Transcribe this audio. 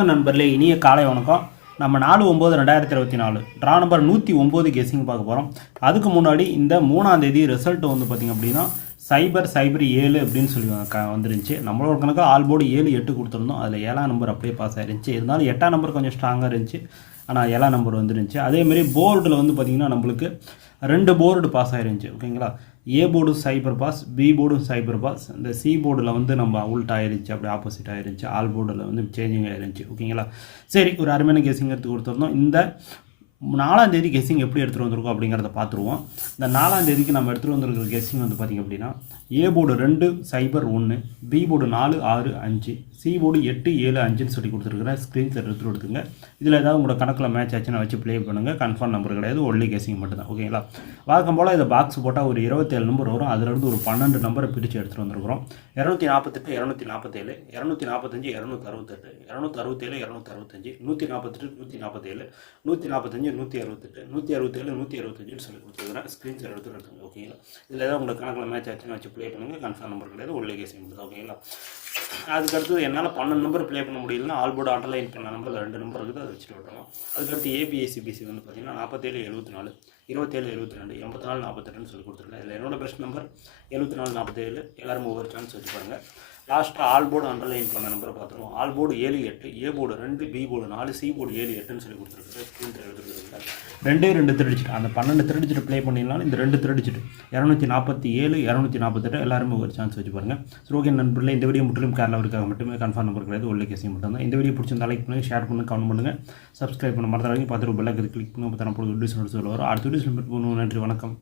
நண்பர்களே, இனிய காலை வணக்கம். நம்ம 4/9/2024 ட்ரா நம்பர் 109 கெஸ்ஸிங் பார்க்க போகிறோம். அதுக்கு முன்னாடி இந்த 3ஆம் தேதி ரிசல்ட் வந்து பார்த்திங்க அப்படின்னா 007 அப்படின்னு சொல்லி வந்துருந்துச்சு. நம்மளோட கணக்கு ஆல் போர்டு 7 8 கொடுத்துருந்தோம். அதில் 7ஆம் நம்பர் அப்படியே பாஸ் ஆயிருந்துச்சு. இருந்தாலும் 8ஆம் நம்பர் கொஞ்சம் ஸ்ட்ராங்காக இருந்துச்சு. ஆனால் 7ஆம் நம்பர் வந்துருந்துச்சு. அதேமாரி போர்டில் வந்து பார்த்திங்கன்னா நம்மளுக்கு 2 போர்டு பாஸ் ஆயிருந்துச்சு. ஓகேங்களா, A board cipher pass, B board cipher pass. இந்த சி போர்டில் வந்து நம்ம உல்ட் ஆயிருந்துச்சு, அப்படி ஆப்போசிட் ஆயிருந்துச்சு. ஆல் போர்டில் வந்து சேஞ்சிங் ஆயிருந்துச்சு. ஓகேங்களா, சரி, ஒரு அருமையான கெஸ்ஸிங் எடுத்து கொடுத்துருந்தோம். இந்த 4ஆம் தேதி கெஸ்ஸிங் எப்படி எடுத்துகிட்டு வந்திருக்கோம் அப்படிங்கிறத பார்த்துருவோம். இந்த 4ஆம் தேதிக்கு நம்ம எடுத்துகிட்டு வந்திருக்கிற கெஸ்ஸிங் வந்து பார்த்திங்க அப்படின்னா A board 2 0 1, B board 4 6 5, C board 8 7 5ன்னு சொல்லி கொடுத்துருக்குறேன். ஸ்க்ரீன்ஷாட் எடுத்துங்க. இதில் ஏதாவது உங்களோட கணக்கில் மேட்ச் ஆச்சுன்னா வச்சு ப்ளே பண்ணுங்கள். கன்ஃபார்ம் நம்பர் கிடையாது, ஒன்லி கெஸ்ஸிங் மட்டும் தான். ஓகேங்களா, வழக்கம் போல் இதை பாக்ஸ் போட்டால் ஒரு 27 நம்பர் வரும். அதிலிருந்து ஒரு 12 நம்பரை பிரித்து எடுத்துகிட்டு வந்துருக்கிறோம். 248 247 245 268 267 265 148 147 145 168 167 165 சொல்லி கொடுத்துருக்குறேன். ஸ்க்ரீன்ஷாட் எடுத்துருக்குங்க. ஓகேங்களா, இதில் ஏதாவது உங்களோட கணக்கில் மேட்ச் ஆச்சுன்னா வச்சு ப்ளே பண்ணுங்கள். கன்ஃபார்ம் நம்பர் கிடையாது, ஒன்லி கெஸ்ஸிங் மட்டும் தான். ஓகேங்களா, அதுக்கடுத்து என்னால் 12 நம்பர் ப்ளே பண்ண முடியலன்னா ஆல் போர்டு அண்டர்லைன் பண்ண நம்பர் 2 நம்பர் இருக்குது, அதை வச்சுட்டு விட்டுறோம். அதுக்கடுத்து ஏபிஎஸ்சிபிசி வந்து பார்த்திங்கன்னா 47 74 27 72 84 48ன்னு சொல்லி கொடுத்துருக்கேன். இதில் என்னோட பெஸ்ட் நம்பர் 74 47. எல்லோரும் ஒவ்வொரு சான்ஸ் வச்சு பாருங்கள். லாஸ்ட்டாக ஆல் போர்டு அண்டர்லைன் பண்ண நம்பரை பார்த்துருவோம். All board 7 8, A board 2, B board 4, C board 7 8ன்னு சொல்லி கொடுத்துருக்குறது. ஸ்க்ரீன் எடுத்துருக்குறது 2 திருடிச்சிட்டு அந்த 12 திருடிச்சிட்டு ப்ளே பண்ணிடலாம். இந்த 2 திருடிச்சிட்டு 247 248 எல்லாருமே ஒரு சான்ஸ் வச்சு பாருங்கள். சரி, ஓகே நண்பர்களே, இந்த வீடியோ முற்றிலும் கேரளாவிற்காக மட்டுமே. கன்ஃபார்ம் நம்பர் கிடையாது, ஒன்லி கெஸ்ஸிங் மட்டும் தான். இந்த வீடியோ பிடிச்சிருந்தா லைக் பண்ணுங்கள், ஷேர் பண்ணுங்கள், கமெண்ட் பண்ணுங்கள், சப்ஸ்கிரைப் பண்ண மறந்துடாதீங்க. பார்த்துட்டு பெல் ஐக்கனை கிளிக் பண்ணுங்கள். அப்போ தான் போட்டு வீடியோஸ் நோட்டிஃபிகேஷன் வரும். அடுத்த வீடியோஸ் மீட் பண்ணுவோம். நன்றி, வணக்கம்.